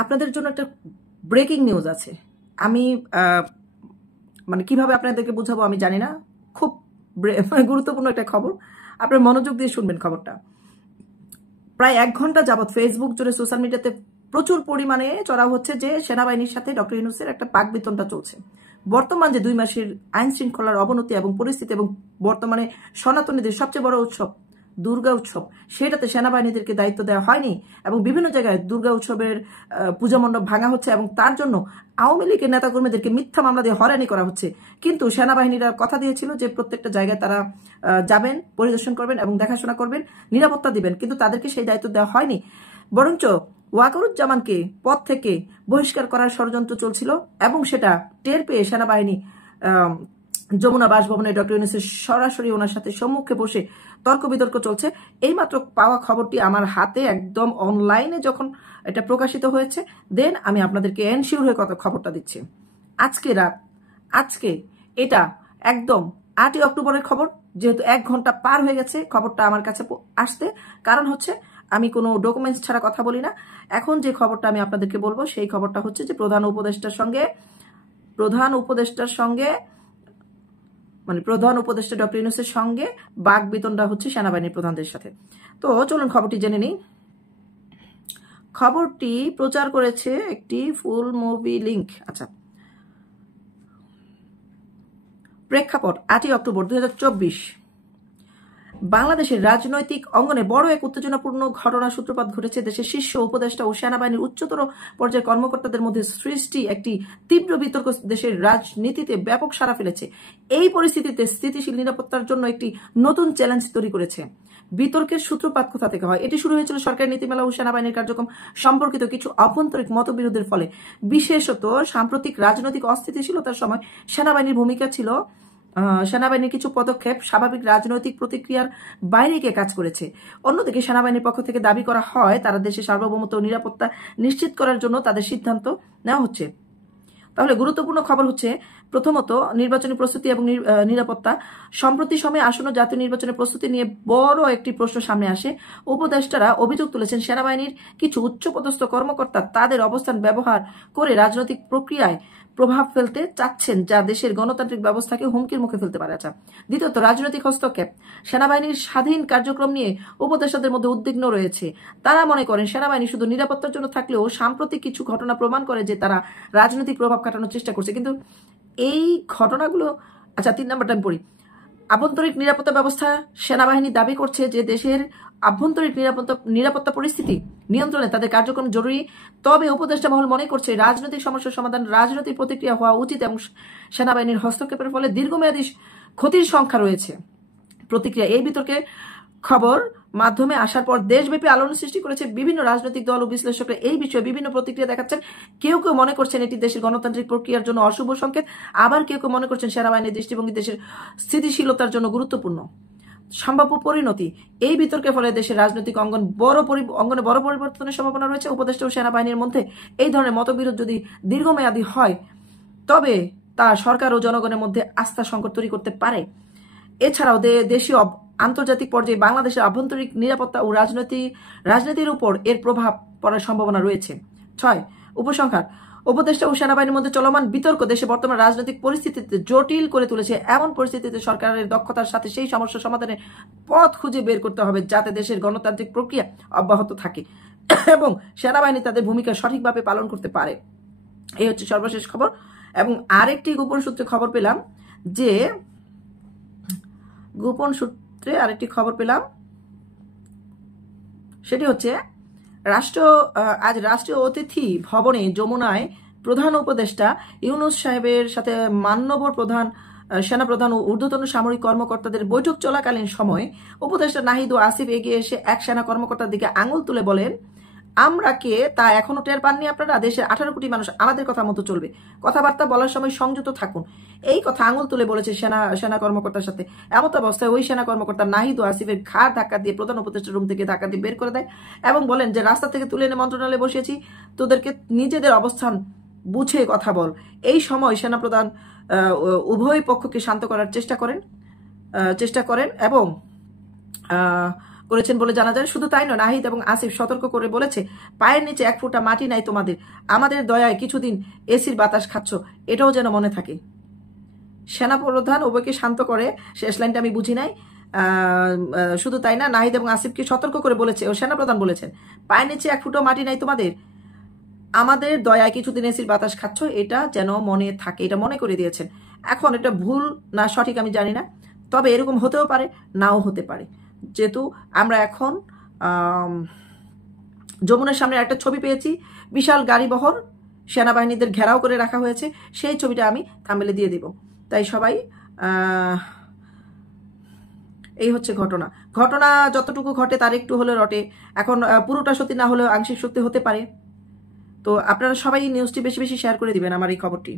আপনাদের জন্য একটা ব্রেকিং নিউজ আছে। আমি মানে কিভাবে আপনাদেরকে বুঝাবো আমি জানি না। খুব গুরুত্বপূর্ণ একটা খবর, আপনার মনোযোগ দিয়ে শুনবেন খবরটা। প্রায় 1 ঘন্টা যাবৎ ফেসবুক জুড়ে সোশ্যাল মিডিয়াতে প্রচুর পরিমাণে চড়াও হচ্ছে যে সেনাবাহিনীর সাথে ডক্টর ইউনূসের একটা পাকবিতণ্ডা চলছে। বর্তমান যে 2 মাসের আইন শৃঙ্খলার অবনতি এবং পরিস্থিতি এবং বর্তমানে সনাতনীদের সবচেয়ে বড় উৎসব দুর্গা উৎসব, সেটাতে সেনাবাহিনীদেরকে দায়িত্ব দেওয়া হয়নি এবং বিভিন্ন জায়গায় দুর্গা উৎসবের পূজা মণ্ডপ ভাঙা হচ্ছে এবং তার জন্য আওয়ামী লীগের নেতাকর্মীদেরকে মিথ্যা মামলা দিয়ে হয়রানি করা হচ্ছে। কিন্তু সেনাবাহিনীরা কথা দিয়েছিল যে প্রত্যেকটা জায়গায় তারা যাবেন, পরিদর্শন করবেন এবং দেখাশোনা করবেন, নিরাপত্তা দিবেন, কিন্তু তাদেরকে সেই দায়িত্ব দেওয়া হয়নি। বরঞ্চ ওয়াকারুজ্জামানকে পদ থেকে বহিষ্কার করার ষড়যন্ত্র চলছিল এবং সেটা টের পেয়ে সেনাবাহিনী যমুনা বাসভবনে ডক্টর ইউনূসের সরাসরি ওনার সাথে সম্মুখে বসে তর্ক বিতর্ক চলছে। এইমাত্র পাওয়া খবরটি আমার হাতে একদম অনলাইনে যখন এটা প্রকাশিত হয়েছে, দেন আমি আপনাদেরকে এনশিওর হয়ে কত খবরটা দিচ্ছি। আজকে এটা একদম 8ই অক্টোবরের খবর, যেহেতু 1 ঘন্টা পার হয়ে গেছে খবরটা আমার কাছে আসতে। কারণ হচ্ছে আমি কোনো ডকুমেন্টস ছাড়া কথা বলি না। এখন যে খবরটা আমি আপনাদেরকে বলবো সেই খবরটা হচ্ছে যে প্রধান উপদেষ্টা ডক্টর ইউনূসের সঙ্গে বাকবিতণ্ডা হচ্ছে সেনাবাহিনীর প্রধানদের সাথে। তো চলুন খবরটি জেনে নিই। খবরটি প্রচার করেছে একটি ফুল মুভি লিংক। আচ্ছা, প্রেক্ষাপট 8ই অক্টোবর 2024। বাংলাদেশের রাজনৈতিক অঙ্গনে বড় এক উত্তেজনাপূর্ণ ঘটনার সূত্রপাত ঘটেছে। দেশের শীর্ষ উপদেষ্টা ও সেনাবাহিনীর উচ্চতর পর্যায়ের কর্মকর্তাদের মধ্যে সৃষ্টি একটি তীব্র বিতর্ক দেশের রাজনীতিতে ব্যাপক সাড়া ফেলেছে। এই পরিস্থিতিতে স্থিতিশীল নিরাপত্তার জন্য একটি নতুন চ্যালেঞ্জ তৈরি করেছে। বিতর্কের সূত্রপাত কোথা থেকে হয়? এটি শুরু হয়েছিল সরকারি নীতিমালা ও সেনাবাহিনীর কার্যক্রম সম্পর্কিত কিছু অভ্যন্তরীণ মতবিরোধের ফলে। বিশেষত সাম্প্রতিক রাজনৈতিক অস্থিতিশীলতার সময় সেনাবাহিনীর কিছু পদক্ষেপ স্বাভাবিক রাজনৈতিক প্রতিক্রিয়ার বাইরে গিয়ে কাজ করেছে। অন্যদিকে সেনাবাহিনীর পক্ষ থেকে দাবি করা হয় তারা দেশের সার্বভৌমত্ব ও নিরাপত্তা নিশ্চিত করার জন্য তাদের সিদ্ধান্ত নেওয়া হচ্ছে। তাহলে গুরুত্বপূর্ণ খবর হচ্ছে, প্রথমত নির্বাচনী প্রস্তুতি এবং নিরাপত্তা। সম্প্রতি সময়ে আসন্ন জাতীয় নির্বাচনের প্রস্তুতি নিয়ে বড় একটি প্রশ্ন সামনে আসে। উপদেষ্টারা অভিযোগ তুলেছেন সেনাবাহিনীর কিছু উচ্চপদস্থ কর্মকর্তা তাদের অবস্থান ব্যবহার করে রাজনৈতিক প্রক্রিয়ায় প্রভাব ফেলতে চাচ্ছেন, যা দেশের গণতান্ত্রিক ব্যবস্থাকে হুমকির মুখে ফেলতে পারে। আচ্ছা, দ্বিতীয়ত রাজনৈতিক হস্তক্ষেপ। সেনাবাহিনীর স্বাধীন কার্যক্রম নিয়ে উপদেষ্টাদের মধ্যে উদ্বিগ্ন রয়েছে। তারা মনে করেন সেনাবাহিনী শুধু নিরাপত্তার জন্য থাকলেও সাম্প্রতিক কিছু ঘটনা প্রমাণ করে যে তারা রাজনৈতিক প্রভাব খাটানোর চেষ্টা করছে। কিন্তু এই ঘটনাগুলো, আচ্ছা 3 নাম্বারটা আমি পড়ি। আভ্যন্তরীণ নিরাপত্তা ব্যবস্থা। সেনাবাহিনী দাবি করছে যে দেশের আভ্যন্তরীণ নিরাপত্তা পরিস্থিতি নিয়ন্ত্রণে তাদের কার্যক্রম জরুরি। তবে উপদেষ্টা মহল মনে করছে রাজনৈতিক সমস্যার সমাধান রাজনৈতিক প্রতিক্রিয়া হওয়া উচিত এবং সেনাবাহিনীর হস্তক্ষেপের ফলে দীর্ঘমেয়াদী ক্ষতির সংখ্যা রয়েছে। প্রতিক্রিয়া। এই বিতর্কে খবর মাধ্যমে আসার পর দেশব্যাপী আলোড়ন সৃষ্টি করেছে। বিভিন্ন রাজনৈতিক দল ও বিশ্লেষকরা এই বিষয়ে বিভিন্ন প্রতিক্রিয়া দেখাচ্ছেন। কেউ কেউ মনে করছেন এটি দেশের গণতান্ত্রিক প্রক্রিয়ার জন্য অশুভ সংকেত, আবার কেউ কেউ মনে করছেন সেনাবাহিনীর দৃষ্টিভঙ্গি দেশের স্থিতিশীলতার জন্য গুরুত্বপূর্ণ। সম্ভাব্য পরিণতি। এই বিতর্কের ফলে দেশের রাজনৈতিক অঙ্গনে বড় পরিবর্তনের সম্ভাবনা রয়েছে। উপদেষ্টা ও সেনাবাহিনীর মধ্যে এই ধরনের মতবিরোধ যদি দীর্ঘমেয়াদী হয় তবে তা সরকার ও জনগণের মধ্যে আস্থা সংকট তৈরি করতে পারে। এছাড়াও দেশীয় আন্তর্জাতিক পর্যায়ে বাংলাদেশের আভ্যন্তরীণ নিরাপত্তা ও রাজনীতির উপর এর প্রভাব পড়ার সম্ভাবনা রয়েছে। 6. উপসংহার। উপদেষ্টা ও সেনাবাহিনীর মধ্যে চলমান বিতর্ক দেশে বর্তমান রাজনৈতিক পরিস্থিতিতে জটিল করে তুলেছে। এমন পরিস্থিতিতে সরকারের দক্ষতার সাথে সেই সমস্যা সমাধানের পথ খুঁজে বের করতে হবে যাতে দেশের গণতান্ত্রিক প্রক্রিয়া অব্যাহত থাকে এবং সেনাবাহিনী তাদের ভূমিকা সঠিকভাবে পালন করতে পারে। এই হচ্ছে সর্বশেষ খবর। এবং আরেকটি গোপন সূত্রে খবর পেলাম, সেটি হচ্ছে আজ রাষ্ট্রীয় অতিথি ভবনে যমুনায় প্রধান উপদেষ্টা ইউনূস সাহেবের সাথে মান্যবর সেনাপ্রধান ও ঊর্ধ্বতন সামরিক কর্মকর্তাদের বৈঠক চলাকালীন সময় উপদেষ্টা নাহিদ ও আসিফ এগিয়ে এসে এক সেনা কর্মকর্তার দিকে আঙুল তুলে বলেন, আমরা কে তা এখনো টের পাননি আপনারা? দেশের 18 কোটি মানুষ আমাদের কথা মতো চলবে, কথাবার্তা বলার সময় সংযত থাকুন। এই কথা আঙুল তুলে বলেছে সেনা কর্মকর্তার সাথে। এমত অবস্থায় ওই সেনা কর্মকর্তা নাহিদ ও আসিফের ঘাড় ধাক্কা দিয়ে প্রধান উপদেষ্টা রুম থেকে ধাক্কা দিয়ে বের করে দেয় এবং বলেন যে রাস্তা থেকে তুলে এনে মন্ত্রণালয়ে বসিয়েছি, তোদেরকে নিজেদের অবস্থান বুঝে কথা বল। এই সময় সেনাপ্রধান উভয় পক্ষকে শান্ত করার চেষ্টা করেন এবং করেছেন বলে জানা যায়। শুধু তাই নয়, নাহিদ এবং আসিফ সতর্ক করে বলেছে, পায়ের নিচে এক ফোঁটা মাটি নাই তোমাদের, আমাদের দয়ায় কিছুদিন এসির বাতাস খাচ্ছ, এটাও যেন মনে থাকে। সেনাপ্রধান উভয়কে শান্ত করে, শেষ লাইনটা আমি বুঝি নাই। শুধু তাই না, নাহিদ এবং আসিফকে সতর্ক করে বলেছে, ও সেনাপ্রধান বলেছেন, পায়ের নিচে এক ফুটো মাটি নাই তোমাদের, আমাদের দয়ায় কিছুদিন এসির বাতাস খাচ্ছ, এটা যেন মনে থাকে, এটা মনে করে দিয়েছেন। এখন এটা ভুল না সঠিক আমি জানি না, তবে এরকম হতেও পারে, নাও হতে পারে। যেহেতু আমরা এখন যমুনার সামনে একটা ছবি পেয়েছি, বিশাল গাড়ি বহর সেনাবাহিনীদের ঘেরাও করে রাখা হয়েছে, সেই ছবিটা আমি থাম্বনেলে দিয়ে দিব। তাই সবাই এই হচ্ছে ঘটনা। ঘটনা যতটুকু ঘটে তার একটু হলে রটে। এখন পুরোটা সত্যি না হলেও আংশিক সত্যি হতে পারে। তো আপনারা সবাই নিউজটি বেশি বেশি শেয়ার করে দিবেন আমার এই খবরটি।